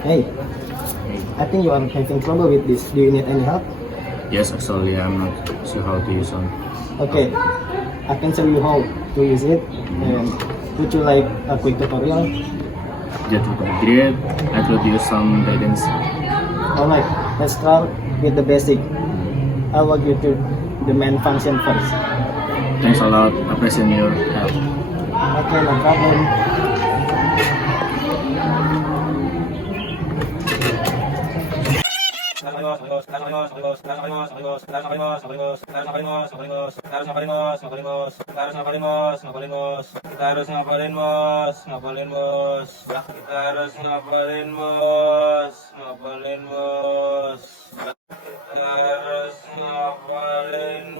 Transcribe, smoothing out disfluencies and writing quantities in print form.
Hey, I think you are having trouble with this. Do you need any help? Yes, actually, I'm not sure how to use on. Okay, I can tell you how to use it. And would you like a quick tutorial? That would be great. I could use some guidance. Alright, let's start with the basic. I'll walk you through the main function first. Thanks a lot. Appreciate your help. Okay, no problem. Harus ngapalin